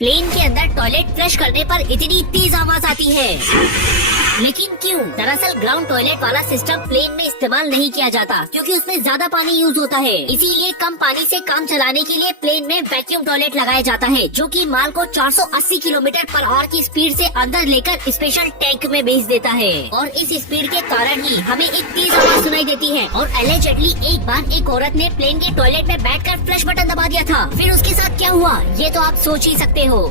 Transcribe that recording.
Plane के अंदर toilet flush करने पर इतनी तेज आवाज आती है, लेकिन क्यों? दरअसल ग्राउंड टॉयलेट वाला सिस्टम प्लेन में इस्तेमाल नहीं किया जाता क्योंकि उसमें ज्यादा पानी यूज होता है। इसीलिए कम पानी से काम चलाने के लिए प्लेन में वैक्यूम टॉयलेट लगाया जाता है, जो कि माल को 480 किलोमीटर पर आवर की स्पीड से अंदर लेकर स्पेशल टैंक में भेज देता है। और इस स्पीड के कारण ही हमें एक तेज आवाज सुनाई देती है। और एलिजेडली एक बार एक औरत ने प्लेन के टॉयलेट में बैठकर फ्लश बटन दबा दिया था। फिर उसके साथ क्या हुआ ये तो आप सोच ही सकते हो।